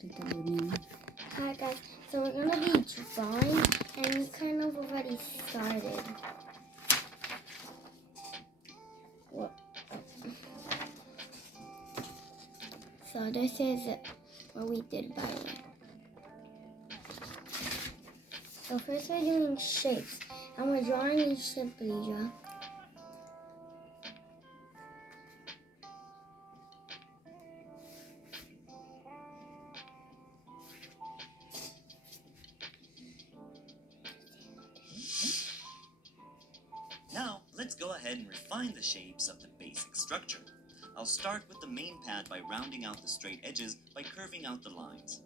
Alright guys, so we're going to be drawing, and we kind of already started. So this is what we did, by the way. So first we're doing shapes, and we're drawing each simply draw. Now, let's go ahead and refine the shapes of the basic structure. I'll start with the main pad by rounding out the straight edges by curving out the lines.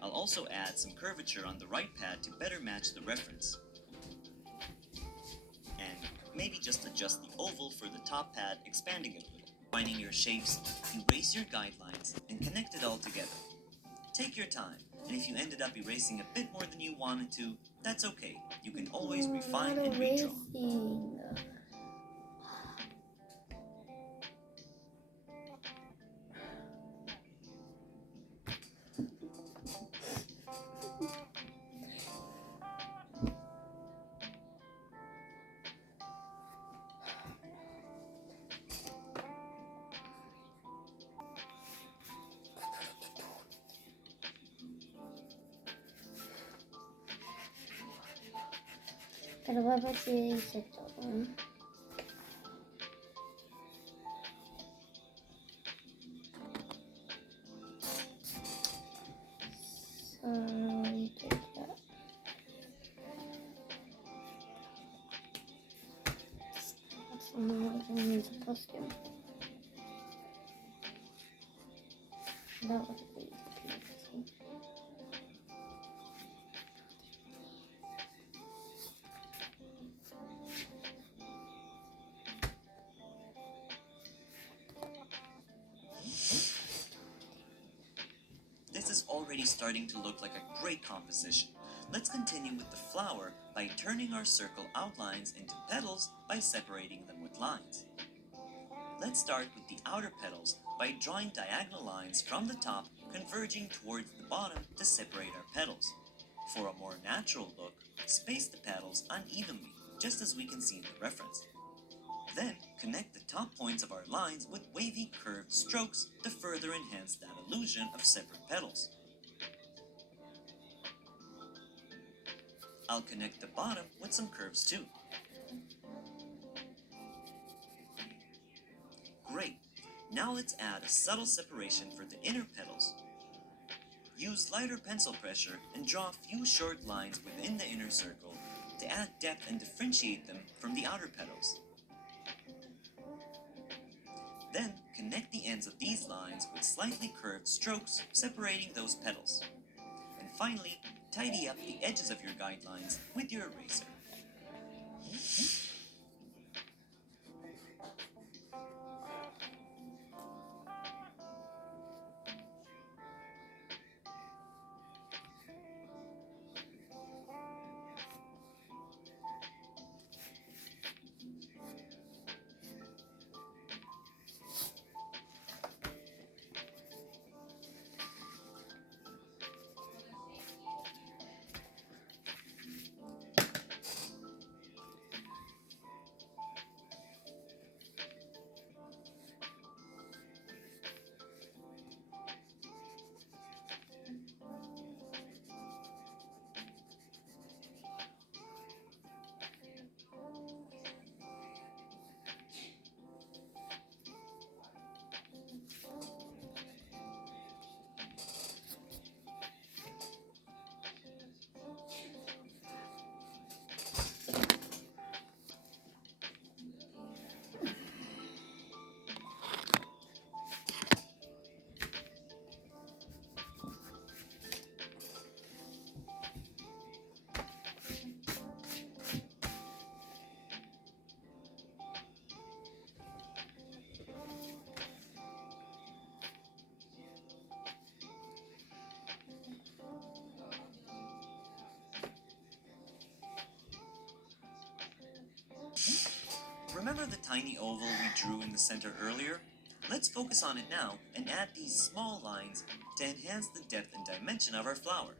I'll also add some curvature on the right pad to better match the reference. And maybe just adjust the oval for the top pad, expanding it a little. Defining your shapes, erase your guidelines and connect it all together. Take your time, and if you ended up erasing a bit more than you wanted to, that's okay. You can always refine and redraw. Pero papá sí dice todo, ¿no? So we did that. That's not what I'm supposed to. That was easy. This is already starting to look like a great composition. Let's continue with the flower by turning our circle outlines into petals by separating them with lines. Let's start with the outer petals by drawing diagonal lines from the top converging towards the bottom to separate our petals. For a more natural look, space the petals unevenly, just as we can see in the reference. Then, connect the top points of our lines with wavy curved strokes to further enhance that illusion of separate petals. I'll connect the bottom with some curves too. Great! Now let's add a subtle separation for the inner petals. Use lighter pencil pressure and draw a few short lines within the inner circle to add depth and differentiate them from the outer petals. Then, connect the ends of these lines with slightly curved strokes, separating those petals. And finally, tidy up the edges of your guidelines with your eraser. Remember the tiny oval we drew in the center earlier? Let's focus on it now and add these small lines to enhance the depth and dimension of our flower.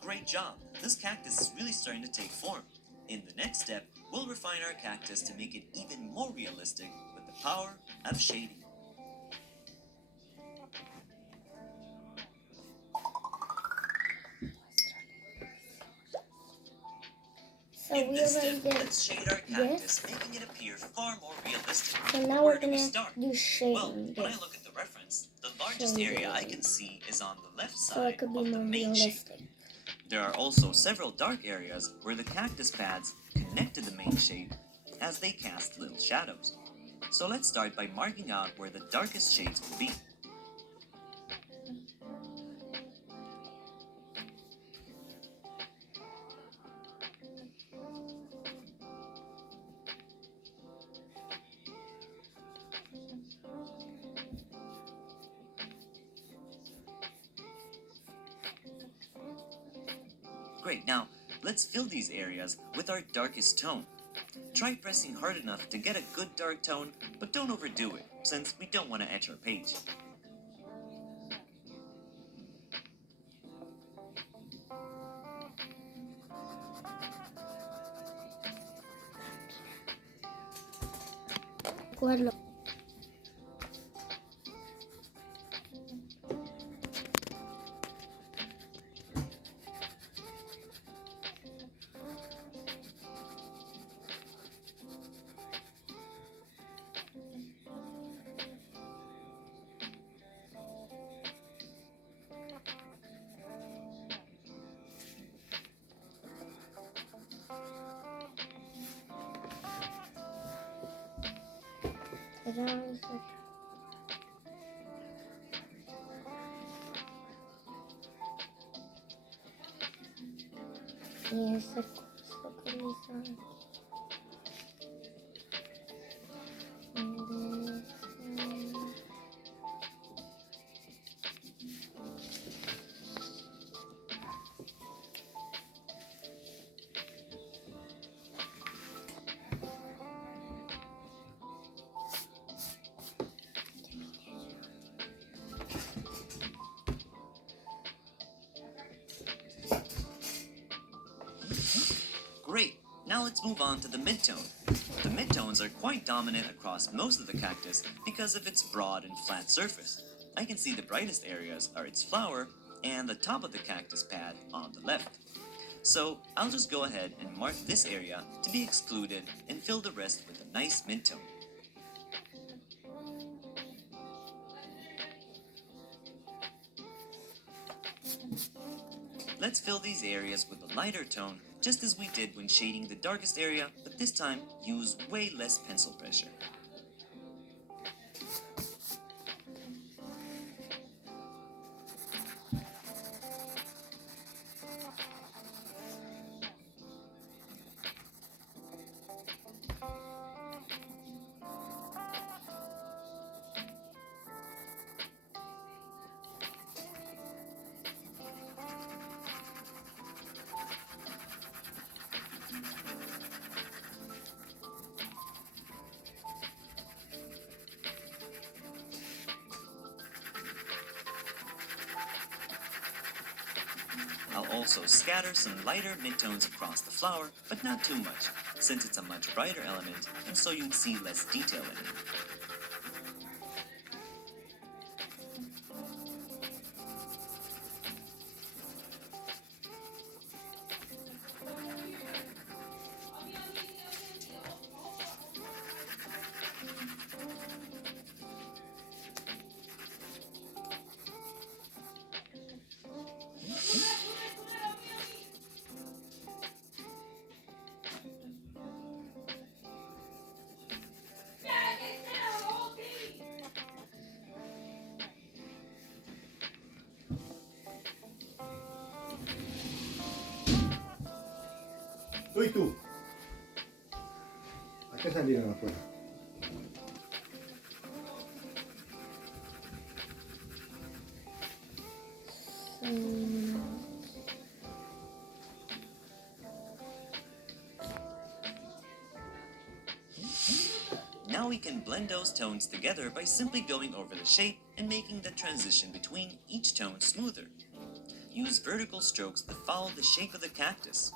Great job! This cactus is really starting to take form. In the next step, we'll refine our cactus to make it even more realistic with the power of shading. So In we this already step, did let's shade our this. cactus, making it appear far more realistic. So now Where we're do we gonna start? do shading Well, when I this, look at the reference, the largest area I can see is on the left so side it could be of the more main shape. realistic. There are also several dark areas where the cactus pads connect to the main shape as they cast little shadows. So let's start by marking out where the darkest shades will be. Great, now let's fill these areas with our darkest tone. Try pressing hard enough to get a good dark tone, but don't overdo it, since we don't want to etch our page. Guarda. Y esa cosa con Great! Now let's move on to the midtone. The midtones are quite dominant across most of the cactus because of its broad and flat surface. I can see the brightest areas are its flower and the top of the cactus pad on the left. So I'll just go ahead and mark this area to be excluded and fill the rest with a nice midtone. Let's fill these areas with a lighter tone, just as we did when shading the darkest area, but this time use way less pencil pressure. I'll also scatter some lighter midtones across the flower, but not too much, since it's a much brighter element and so you'd see less detail in it. que salieron afuera. Now we can blend those tones together by simply going over the shape and making the transition between each tone smoother. Use vertical strokes that follow the shape of the cactus.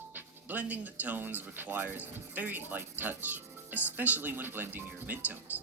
Blending the tones requires a very light touch, especially when blending your midtones.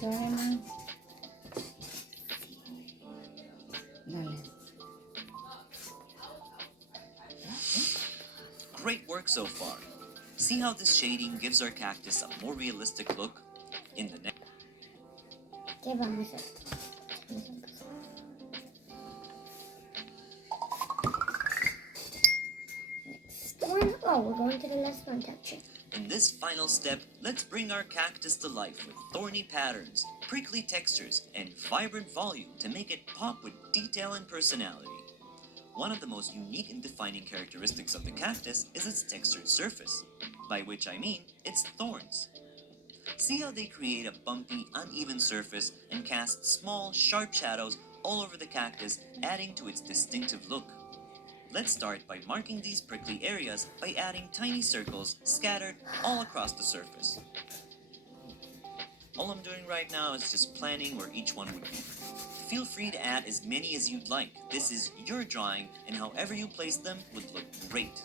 Suave más. Dale. Great work so far. See how this shading gives our cactus a more realistic look? In the next ¿Qué vamos a hacer? Next one. Oh, we're going to the last one touching. In this final step, let's bring our cactus to life with thorny patterns, prickly textures, and vibrant volume to make it pop with detail and personality. One of the most unique and defining characteristics of the cactus is its textured surface, by which I mean its thorns. See how they create a bumpy, uneven surface and cast small, sharp shadows all over the cactus, adding to its distinctive look. Let's start by marking these prickly areas by adding tiny circles scattered all across the surface. All I'm doing right now is just planning where each one would be. Feel free to add as many as you'd like. This is your drawing, and however you place them would look great.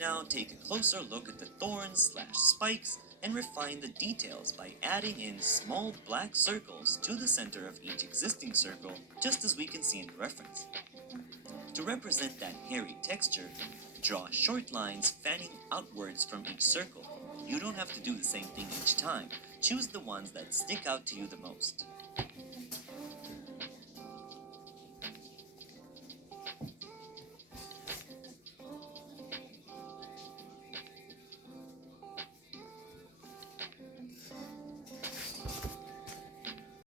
Now take a closer look at the thorns/spikes and refine the details by adding in small black circles to the center of each existing circle, just as we can see in the reference. To represent that hairy texture, draw short lines fanning outwards from each circle. You don't have to do the same thing each time. Choose the ones that stick out to you the most.